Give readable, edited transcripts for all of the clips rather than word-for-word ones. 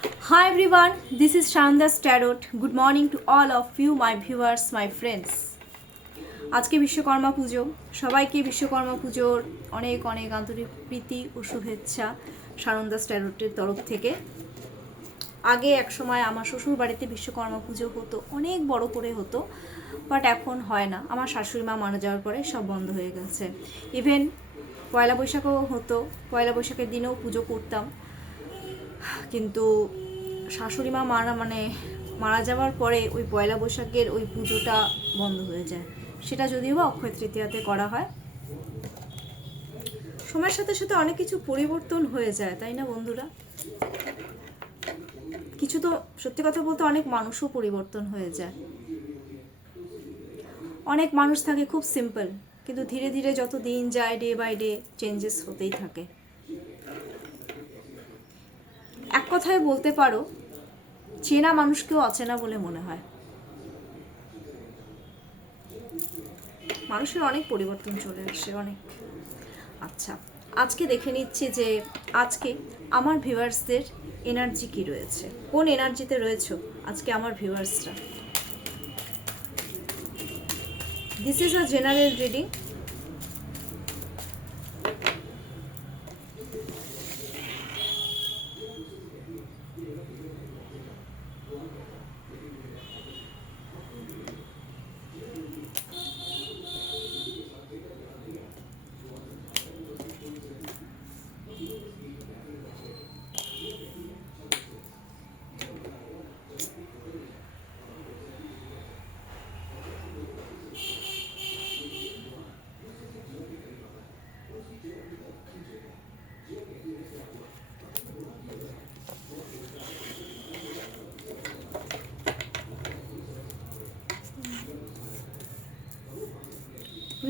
Hi everyone, this is Shanda's Tarot. Good morning to all of you, my viewers, my friends. আজকে বিশ্বকর্মা পুজো, সবাইকে বিশ্বকর্মা পুজোর অনেক অনেক আন্তরিক প্রীতি ও শুভেচ্ছা সানন্দাস ট্যারোটের তরফ থেকে। আগে এক সময় আমার শ্বশুর বাড়িতে বিশ্বকর্মা পুজো হতো, অনেক বড় করে হতো, বাট এখন হয় না। আমার শাশুড়ি মা মারা যাওয়ার পরে সব বন্ধ হয়ে গেছে। ইভেন পয়লা বৈশাখও হতো, পয়লা বৈশাখের দিনেও পুজো করতাম, কিন্তু শাশুড়ি মা মারা যাওয়ার পরে ওই পয়লা বৈশাখের ওই পুজোটা বন্ধ হয়ে যায়। সেটা যদিও বা অক্ষয় তৃতীয়াতে করা হয়। সময়ের সাথে সাথে অনেক কিছু পরিবর্তন হয়ে যায়, তাই না বন্ধুরা? কিছু তো সত্যি কথা বলতে অনেক মানুষও পরিবর্তন হয়ে যায়। অনেক মানুষ থাকে খুব সিম্পল, কিন্তু ধীরে ধীরে যত দিন যায়, ডে বাই ডে চেঞ্জেস হতেই থাকে। এক কথায় বলতে পারো, চেনা মানুষকেও অচেনা বলে মনে হয়। মানুষের অনেক পরিবর্তন চলে আসে, অনেক। আচ্ছা, আজকে দেখে নিচ্ছি যে আজকে আমার ভিউয়ার্সদের এনার্জি কি রয়েছে, কোন এনার্জিতে রয়েছে আজকে আমার ভিউয়ার্সরা। This is a general reading.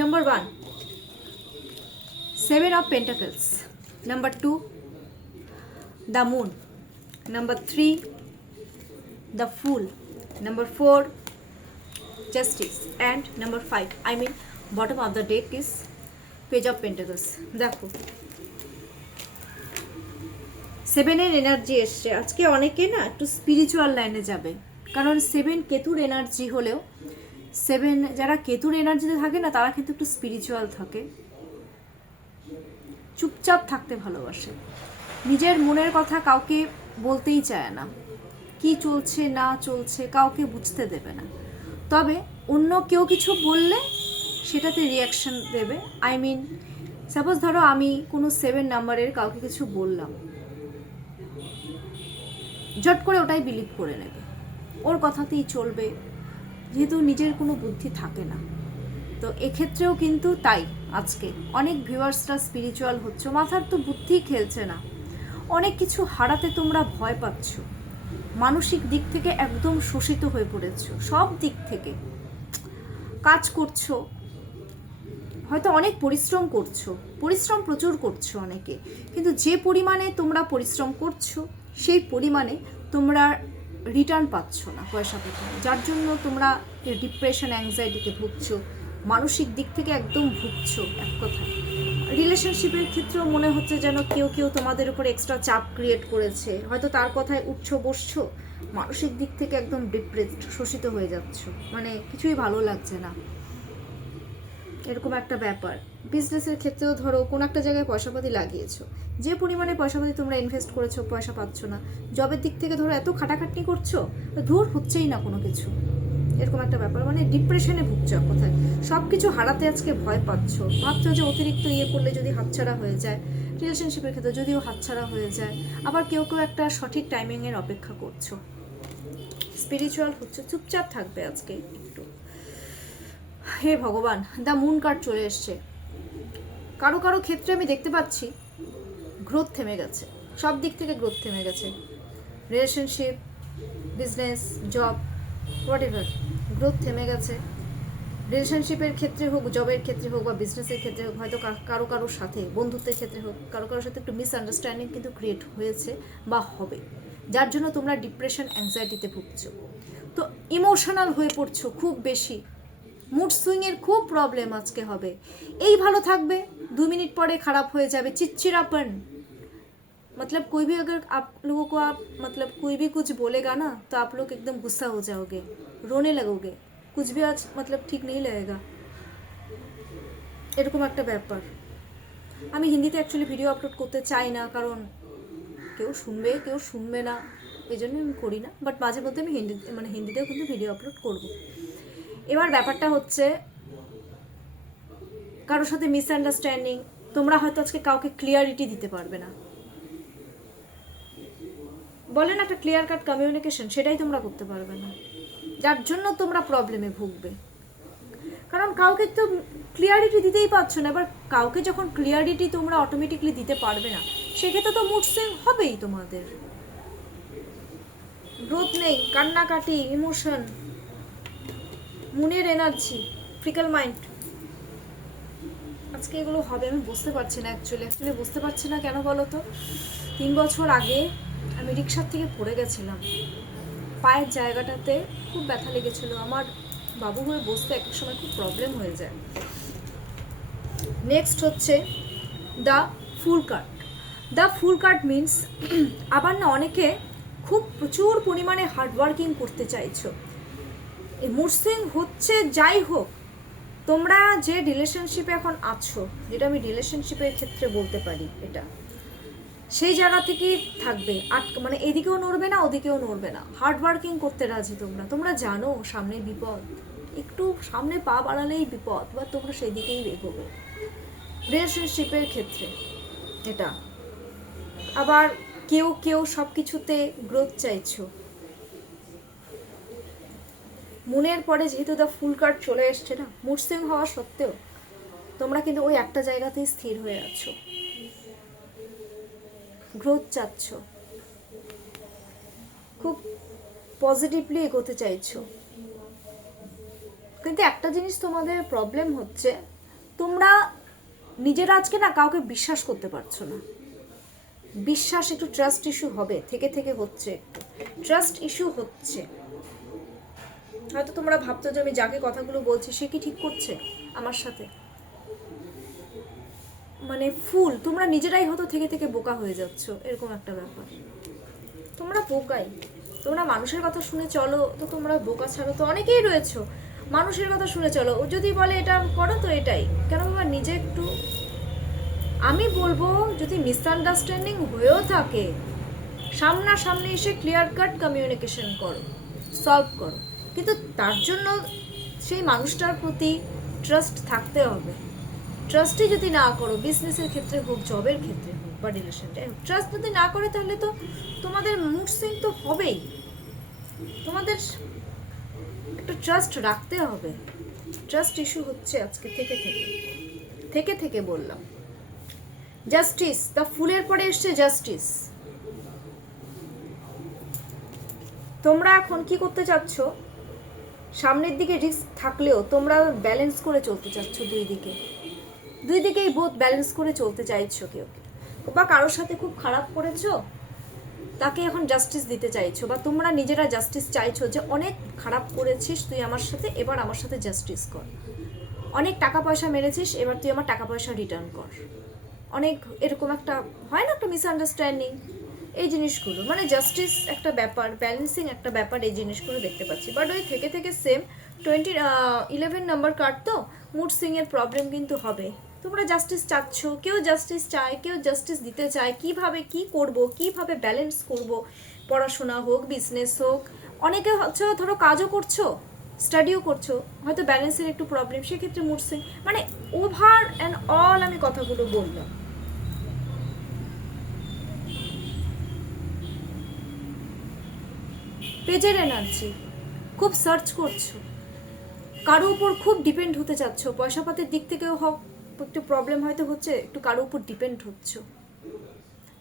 Number 1, Seven of Pentacles. Number 2, the Moon. Number 3, the Fool. Number 4, Justice. And number 5, I mean bottom of the deck is Page of Pentacles. দেখো, সেভেনের এনার্জি এসছে। আজকে অনেকে না একটু স্পিরিচুয়াল লাইনে যাবে, কারণ সেভেন কেতুর এনার্জি হলেও সেভেন যারা কেতুর এনার্জিতে থাকে না, তারা কিন্তু একটু স্পিরিচুয়াল থাকে, চুপচাপ থাকতে ভালোবাসে, নিজের মনের কথা কাউকে বলতেই চায় না, কি চলছে না চলছে কাউকে বুঝতে দেবে না। তবে অন্য কেউ কিছু বললে সেটাতে রিয়াকশন দেবে। আই মিন সাপোজ ধরো আমি কোনো 7 নাম্বারের কাউকে কিছু বললাম, জট করে ওটাই বিলিভ করে নেবে, ওর কথাতেই চলবে, যেহেতু নিজের কোনো বুদ্ধি থাকে না। তো এক্ষেত্রেও কিন্তু তাই। আজকে অনেক ভিউয়ার্সরা স্পিরিচুয়াল হচ্ছে, মাথার তো বুদ্ধি খেলছে না, অনেক কিছু হারাতে তোমরা ভয় পাচ্ছ, মানসিক দিক থেকে একদম শোষিত হয়ে পড়েছো, সব দিক থেকে কাজ করছো, হয়তো অনেক পরিশ্রম করছো, পরিশ্রম প্রচুর করছো অনেকে, কিন্তু যে পরিমাণে তোমরা পরিশ্রম করছো সেই পরিমাণে তোমরা রিটার্ন পাচ্ছ না, পয়সা পেতে, যার জন্য তোমরা ডিপ্রেশন অ্যাংজাইটিতে ভুগছো, মানসিক দিক থেকে একদম ভুগছো। এক কথায় রিলেশনশিপের ক্ষেত্রেও মনে হচ্ছে যেন কেউ কেউ তোমাদের উপর এক্সট্রা চাপ ক্রিয়েট করেছে, হয়তো তার কথায় উঠছো বসছো, মানসিক দিক থেকে একদম ডিপ্রেসড, শোষিত হয়ে যাচ্ছ, মানে কিছুই ভালো লাগছে না, এরকম একটা ব্যাপার। বিজনেসের ক্ষেত্রেও ধরো কোনো একটা জায়গায় পয়সাপাতি লাগিয়েছো, যে পরিমাণে পয়সাপাতি তোমরা ইনভেস্ট করেছো পয়সা পাচ্ছ না। জবের দিক থেকে ধরো এত খাটাখাটনি করছো, ধূর হচ্ছেই না কোনো কিছু, এরকম একটা ব্যাপার, মানে ডিপ্রেশনে ভুগছো এক কথায়, সব কিছু হারাতে আজকে ভয় পাচ্ছ, ভাবছো যে অতিরিক্ত করলে যদি হাতছাড়া হয়ে যায়, রিলেশনশিপের ক্ষেত্রে যদিও হাতছাড়া হয়ে যায়, আবার কেউ কেউ একটা সঠিক টাইমিংয়ের অপেক্ষা করছো, স্পিরিচুয়াল হচ্ছে, চুপচাপ থাকবে আজকে একটু। হে ভগবান, দ্য মুন কার্ড চলে এসছে। কারো কারো ক্ষেত্রে আমি দেখতে পাচ্ছি গ্রোথ থেমে গেছে, সব দিক থেকে গ্রোথ থেমে গেছে, relationship, business, job, what ever, growth থেমে গেছে। রিলেশনশিপের ক্ষেত্রে হোক, জবের ক্ষেত্রে হোক, বা বিজনেসের ক্ষেত্রে হোক, হয়তো কারো কারোর সাথে, বন্ধুত্বের ক্ষেত্রে হোক, কারো কারোর সাথে একটু মিসআন্ডারস্ট্যান্ডিং কিন্তু ক্রিয়েট হয়েছে বা হবে, যার জন্য তোমরা ডিপ্রেশন অ্যাংজাইটিতে ভুগছো। তো ইমোশনাল হয়ে পড়ছো খুব বেশি, মুড সুইংয়ের খুব প্রবলেম আজকে হবে। এই ভালো থাকবে, 2 মিনিট পরে খারাপ হয়ে যাবে, চিচ্চিরাপন, मतलब कोई भी अगर आप लोगों को आप मतलब कोई भी कुछ बोलेगा ना तो आप लोग एकदम गुस्सा हो जाओगे, रोने लगोगे, कुछ भी आज मतलब ठीक नहीं लगेगा, এরকম একটা ব্যাপার। আমি হিন্দিতে অ্যাকচুয়ালি ভিডিও আপলোড করতে চাই না, কারণ কেউ শুনবে কেউ শুনবে না, এই জন্য আমি করি না। বাট মাঝে মধ্যে আমি হিন্দিতেও কিন্তু ভিডিও আপলোড করব। এবার ব্যাপারটা হচ্ছে কারোর সাথে মিসআন্ডারস্ট্যান্ডিং, তোমরা হয়তো আজকে কাউকে ক্লিয়ারিটি দিতে পারবে না, বলেন একটা ক্লিয়ার কাট কমিউনিকেশন, সেটাই তোমরা করতে পারবে না, যার জন্য তোমরা প্রবলেমে ভুগবে। কারণ কাউকে তো ক্লিয়ারিটি দিতেই পারছো না। এবার কাউকে যখন ক্লিয়ারিটি তোমরা অটোমেটিকলি দিতে পারবে না, সেক্ষেত্রে তো মুড সুইং হবেই, তোমাদের গ্রোথ নেই, কান্নাকাটি, ইমোশন, মনের এনার্জি, ফিকল মাইন্ড, আজকে এগুলো হবে। আমি বুঝতে পারছি না অ্যাকচুয়ালি বুঝতে পারছি না কেন বলো তো। 3 বছর আগে আমি রিক্সার থেকে পড়ে গেছিলাম, পায়ের জায়গাটাতে খুব ব্যথা লেগেছিল। আমার বাবু হয়ে বসতে এক সময় খুব প্রবলেম হয়ে যায়। নেক্সট হচ্ছে the fool card. The fool card means আবার না অনেকে খুব প্রচুর পরিমাণে হার্ডওয়ার্কিং করতে চাইছো। এই মুড সুইং হচ্ছে, যাই হোক তোমরা যে রিলেশনশিপে এখন আছো, যেটা আমি রিলেশনশিপের ক্ষেত্রে বলতে পারি, এটা সেই জায়গা থেকেই থাকবে, মানে এদিকেও নড়বে না ওদিকেও নড়বে না, হার্ডওয়ার্কিং করতে রাজি তোমরা। তোমরা জানো সামনে বিপদ, একটু সামনে পা বাড়ালেই বিপদ, বা তোমরা সেই দিকেই এগোবে রিলেশনশিপের ক্ষেত্রে এটা। আবার কেউ কেউ সব কিছুতে গ্রোথ চাইছো। মনের পরে যেহেতু দ্য ফুল কার্ড চলে এসছে না, মুড সুইং হওয়া সত্ত্বেও তোমরা কিন্তু ওই একটা জায়গাতেই স্থির হয়ে আছো, গ্রোথ চাচ্ছ, খুব পজিটিভলি এগোতে চাইছো। কিন্তু একটা জিনিস তোমাদের প্রবলেম হচ্ছে, তোমরা নিজেরা আজকে না কাউকে বিশ্বাস করতে পারছো না। বিশ্বাস একটু ট্রাস্ট ইস্যু হবে, থেকে হচ্ছে, একটু ট্রাস্ট ইস্যু হচ্ছে। হয়তো তোমরা ভাবছো যে আমি যাকে কথাগুলো বলছি সে কি ঠিক করছে আমার সাথে, মানে ফুল তোমরা নিজেরাই হয়তো থেকে বোকা হয়ে যাচ্ছ, এরকম একটা ব্যাপার। তোমরা বোকাই, তোমরা মানুষের কথা শুনে চলো তো তোমরা বোকা, ছাড়ো তো অনেকেই রয়েছো মানুষের কথা শুনে চলো, ও যদি বলে এটা করো তো এটাই কেন, বাবা নিজে একটু। আমি বলবো যদি মিসআন্ডারস্ট্যান্ডিং হয়েও থাকে, সামনাসামনি এসে ক্লিয়ার কাট কমিউনিকেশন করো, সলভ করো, কিন্তু তার জন্য সেই মানুষটার প্রতি ট্রাস্ট থাকতে হবে। ট্রাস্টই যদি না করো, বিজনেসের ক্ষেত্রে হোক, জবের ক্ষেত্রে হোক, বা রিলেশনটা, ট্রাস্ট যদি না করে তাহলে তো তোমাদের মুড সুইং তো হবেই। তোমাদের একটু ট্রাস্ট রাখতে হবে। ট্রাস্ট ইস্যু হচ্ছে আজকে থেকে বললাম। জাস্টিস, দ্য ফুলের পরে এসছে জাস্টিস। তোমরা এখন কি করতে চাচ্ছ, সামনের দিকে রিস্ক থাকলেও তোমরা ব্যালেন্স করে চলতে চাচ্ছ, দুই দিকেই বোধ ব্যালেন্স করে চলতে চাইছো। কেউ বা কারোর সাথে খুব খারাপ করেছো, তাকে এখন জাস্টিস দিতে চাইছো, বা তোমরা নিজেরা জাস্টিস চাইছো যে অনেক খারাপ করেছিস তুই আমার সাথে, এবার আমার সাথে জাস্টিস কর। অনেক টাকা পয়সা মেরেছিস, এবার তুই আমার টাকা পয়সা রিটার্ন কর। অনেক এরকম একটা হয় না, একটা মিসআন্ডারস্ট্যান্ডিং, এই জিনিসগুলো মানে জাস্টিস একটা ব্যাপার, ব্যালেন্সিং একটা ব্যাপার, এই জিনিসগুলো দেখতে পাচ্ছি। বাট ওই থেকে সেম 11 নাম্বার কার্ড, তো মুড সুইংয়ের প্রবলেম কিন্তু হবে। তোমরা জাস্টিস চাচ্ছ, কেউ জাস্টিস চায়, কেউ জাস্টিস দিতে চায়, কিভাবে কি করব, কিভাবে ব্যালেন্স করব, পড়াশোনা হোক, বিজনেস হোক, অনেকে হচ্ছে ধরো কাজও করছো, স্টাডিও করছো, হয়তো ব্যালেন্সের একটু প্রবলেম, সেক্ষেত্রে মুড সুইং, মানে ওভার অ্যান্ড অল আমি কথাগুলো বললাম। পেজের এনার্জি, খুব সার্চ করছো, কারো উপর খুব ডিপেন্ড হতে চাচ্ছ, পয়সা পাতির দিক থেকেও হোক একটু প্রবলেম হয়তো হচ্ছে, একটু কারো উপর ডিপেন্ড হচ্ছ।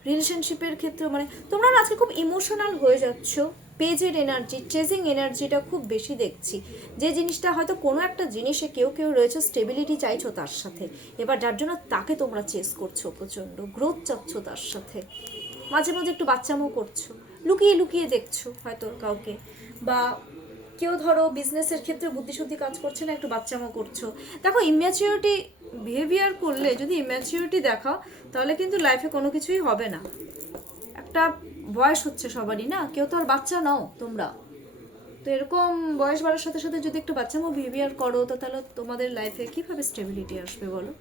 রিলেশনশিপের ক্ষেত্রে মানে তোমরা আজকে খুব ইমোশনাল হয়ে যাচ্ছ। পেজের এনার্জি, চেজিং এনার্জিটা খুব বেশি দেখছি, যে জিনিসটা হয়তো কোনো একটা জিনিসে কেউ রয়েছে স্টেবিলিটি চাইছো তার সাথে, এবার যার জন্য তাকে তোমরা চেস করছো, প্রচণ্ড গ্রোথ চাচ্ছ তার সাথে। মাঝে মাঝে একটু বাচ্চামো করছো, লুকিয়ে দেখছো হয়তো কাউকে, বা কেউ ধরো বিজনেসের ক্ষেত্রে বুদ্ধিশুদ্ধি কাজ করছে না, একটু বাচ্চামো করছো। দেখো ইম্যাচিউরিটি বিহেভিয়ার করলে, যদি ইম্যাচিউরিটি দেখাও, তাহলে কিন্তু লাইফে কোনো কিছুই হবে না। একটা বয়স হচ্ছে সবারই, না? কেউ তো আর বাচ্চা নও তোমরা। তো এরকম বয়স বাড়ার সাথে সাথে যদি একটু বাচ্চামো বিহেভিয়ার করো, তো তাহলে তোমাদের লাইফে কীভাবে স্টেবিলিটি আসবে বলো?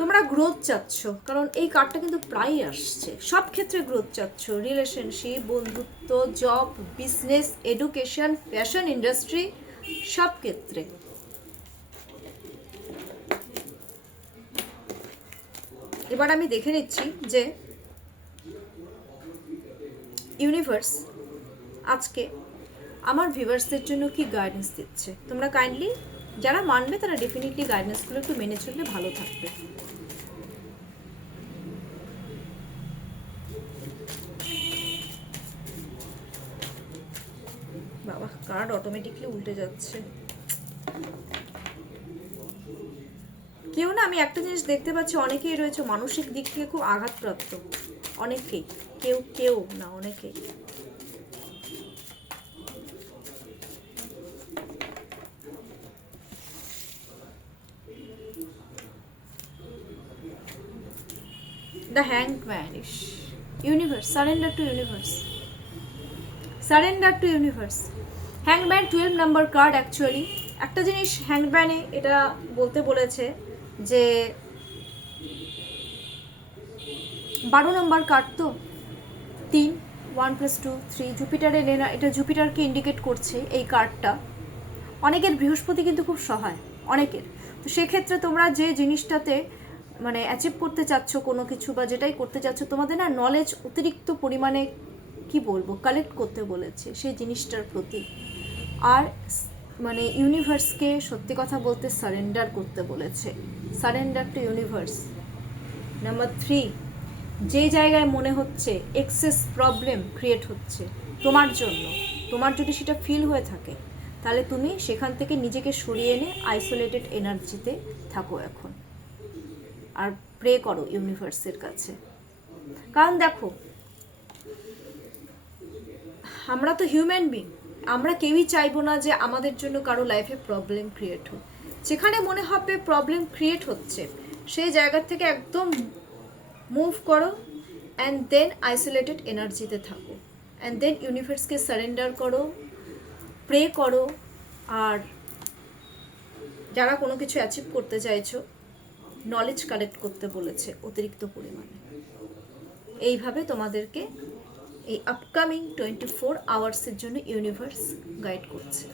তোমরা গ্রোথ চাচ্ছ, কারণ এই কার্ডটা কিন্তু প্রায়ই আসছে। সব ক্ষেত্রে গ্রোথ চাচ্ছ, রিলেশনশিপ, বন্ধুত্ব, job, business, education, fashion industry, সব ক্ষেত্রে। এবার আমি দেখে নিচ্ছি যে ইউনিভার্স আজকে আমার ভিউয়ার্সদের জন্য কি গাইডেন্স দিচ্ছে। তোমরা কাইন্ডলি যারা মানবে তারা ডেফিনেটলি গাইডেন্সগুলো একটু মেনে চললে ভালো থাকবে। বাবা, কার্ড অটোমেটিকলি উল্টে যাচ্ছে। কেউ না, আমি একটা জিনিস দেখতে পাচ্ছি, অনেকেই রয়েছে মানসিক দিক থেকে খুব আঘাতপ্রাপ্ত। অনেকেই, কেউ না, অনেকেই। The Hanged Man. Universe, surrender to universe. Surrender to universe. Hanged Man 12 number card. Actually একটা জিনিস হ্যাংড ম্যানে এটা বলতে বলেছে যে 12 নাম্বার কার্ড তো 3, 1 + 2 3, জুপিটারের লেনা, এটা জুপিটারকে ইন্ডিকেট করছে এই কার্ডটা। অনেকের বৃহস্পতি কিন্তু খুব সহায়, অনেকের। তো সেক্ষেত্রে তোমরা যে জিনিসটাতে মানে অ্যাচিভ করতে চাচ্ছ কোনো কিছু, বা যেটাই করতে চাচ্ছ, তোমাদের না নলেজ অতিরিক্ত পরিমাণে কি বলবো কালেক্ট করতে বলেছে সেই জিনিসটার প্রতি। আর মানে ইউনিভার্সকে সত্যি কথা বলতে সারেন্ডার করতে বলেছে। Surrender to universe. নাম্বার 3, যে জায়গায় মনে হচ্ছে এক্সেস প্রবলেম ক্রিয়েট হচ্ছে তোমার জন্য, তোমার যদি সেটা ফিল হয়ে থাকে, তাহলে তুমি সেখান থেকে নিজেকে সরিয়ে এনে আইসোলেটেড এনার্জিতে থাকো এখন, আর প্রে করো ইউনিভার্সের কাছে। কারণ দেখো, আমরা তো হিউম্যান বিং, আমরা কেউই চাইবো না যে আমাদের জন্য কারো লাইফে প্রবলেম ক্রিয়েট হোক। যেখানে মনে হবে প্রবলেম ক্রিয়েট হচ্ছে সেই জায়গা থেকে একদম মুভ করো, অ্যান্ড দেন আইসোলেটেড এনার্জিতে থাকো, অ্যান্ড দেন ইউনিভার্সকে সারেন্ডার করো, প্রে করো। আর যারা কোনো কিছু অ্যাচিভ করতে চাইছো, নলেজ কালেক্ট করতে বলেছে অতিরিক্ত পরিমাণে। এইভাবে তোমাদেরকে এই আপকামিং 24 আওয়ার্সের জন্য ইউনিভার্স গাইড করছে।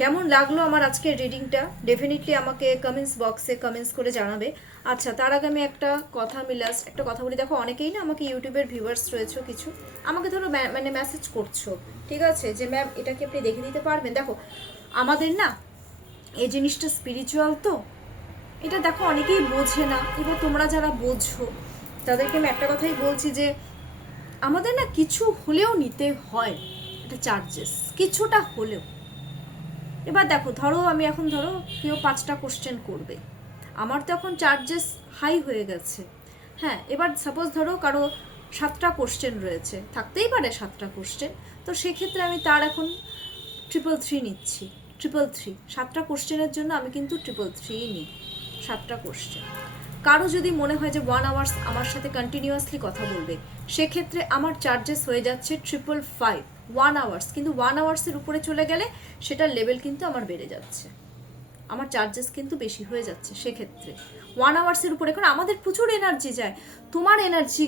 কেমন লাগলো আমার আজকের রিডিংটা ডেফিনেটলি আমাকে কমেন্টস বক্সে কমেন্টস করে জানাবে। আচ্ছা, তার আগে আমি একটা কথা বলি। দেখো, অনেকেই না আমাকে ইউটিউবের ভিউয়ার্স রয়েছে কিছু, আমাকে ধরো মানে মেসেজ করছো, ঠিক আছে, যে ম্যাম এটা কি আপনি দেখে দিতে পারবেন। দেখো, আমাদের না এই জিনিসটা স্পিরিচুয়াল, তো এটা দেখো অনেকেই বোঝে না। এবার তোমরা যারা বোঝো তাদেরকে আমি একটা কথাই বলছি যে আমাদের না কিছু হলেও নিতে হয় এটা চার্জেস, কিছুটা হলেও। এবার দেখো, আমি এখন কেউ 5টা কোশ্চেন করবে, আমার তো এখন চার্জেস হাই হয়ে গেছে। হ্যাঁ, এবার সাপোজ কারো 7টা কোশ্চেন রয়েছে, থাকতেই পারে 7টা কোশ্চেন, তো সেক্ষেত্রে আমি তার এখন 333 নিচ্ছি। 7টা কোশ্চেনের জন্য আমি কিন্তু 333 নিই, 7টা কোশ্চেন। কারো যদি মনে হয় যে 1 আওয়ার্স আমার সাথে কন্টিনিউয়াসলি কথা বলবে, সেক্ষেত্রে আমার চার্জেস হয়ে যাচ্ছে 555 1 আওয়ার্স। কিন্তু 1 আওয়ার্সের উপরে চলে গেলে সেটার লেভেল কিন্তু আমার বেড়ে যাচ্ছে, আমার চার্জেস কিন্তু বেশি হয়ে যাচ্ছে। সেক্ষেত্রে 1 আওয়ার্সের উপরে, কারণ আমাদের প্রচুর এনার্জি যায়, তোমার এনার্জি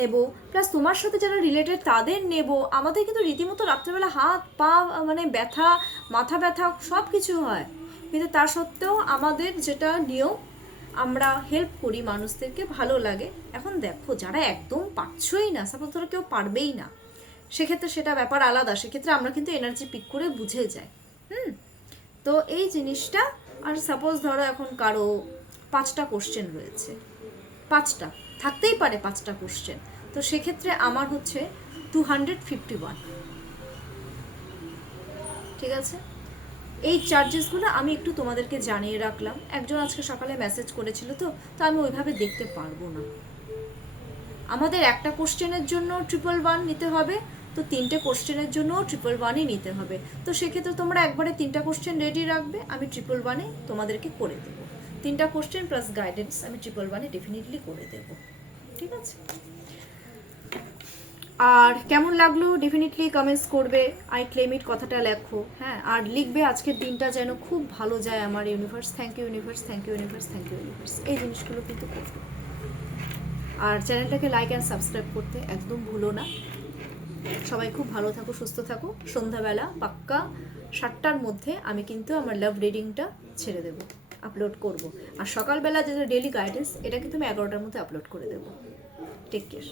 নেব, প্লাস তোমার সাথে যারা রিলেটেড তাদের নেব। আমাদের কিন্তু রীতিমতো রাত্রেবেলা হাত পা মানে ব্যথা, মাথা ব্যথা সব কিছু হয়, কিন্তু তা সত্ত্বেও আমাদের যেটা নিয়ম, আমরা হেল্প করি মানুষদেরকে, ভালো লাগে। এখন দেখো, যারা একদম পারছই না, সাপোজ কেউ পারবেই না, সেক্ষেত্রে সেটা ব্যাপার আলাদা, সেক্ষেত্রে আমরা কিন্তু এনার্জি পিক করে বুঝে যাই। তো এই জিনিসটা। আর সাপোজ এখন কারো 5টা কোশ্চেন রয়েছে, 5টা থাকতেই পারে 5টা কোশ্চেন, তো সেক্ষেত্রে আমার হচ্ছে 251, ঠিক আছে। এই চার্জেসগুলো আমি একটু তোমাদেরকে জানিয়ে রাখলাম। একজন আজকে সকালে মেসেজ করেছিল, তো আমি ওইভাবে দেখতে পারবো না। আমাদের একটা কোশ্চেনের জন্য 111 নিতে হবে, তো 3টে কোশ্চেনের জন্য 111ই নিতে হবে। তো সেক্ষেত্রে তোমরা একবারে 3টা কোশ্চেন রেডি রাখবে, আমি 111 তোমাদেরকে করে দেবো। 3টা কোশ্চেন প্লাস গাইডেন্স আমি 111-এ ডেফিনেটলি করে দেবো, ঠিক আছে? আর কেমন লাগলো ডেফিনেটলি কমেন্টস করবে, আই ক্লেম ইট কথাটা লেখো, হ্যাঁ, আর লিখবে আজকের দিনটা যেন খুব ভালো যায় আমার universe, thank you universe, thank you universe, thank you universe, এই জিনিসগুলো কিন্তু করবে। আর চ্যানেলটাকে লাইক অ্যান্ড সাবস্ক্রাইব করতে একদম ভুলো না। সবাই খুব ভালো থাকো, সুস্থ থাকো। সন্ধ্যাবেলা পাক্কা 7টার মধ্যে আমি কিন্তু আমার লাভ রিডিংটা ছেড়ে দেবো, আপলোড করব। আর সকালবেলা যেটা ডেলি গাইডেন্স, এটা কিন্তু আমি 11টার মধ্যে আপলোড করে দেবো। Take care.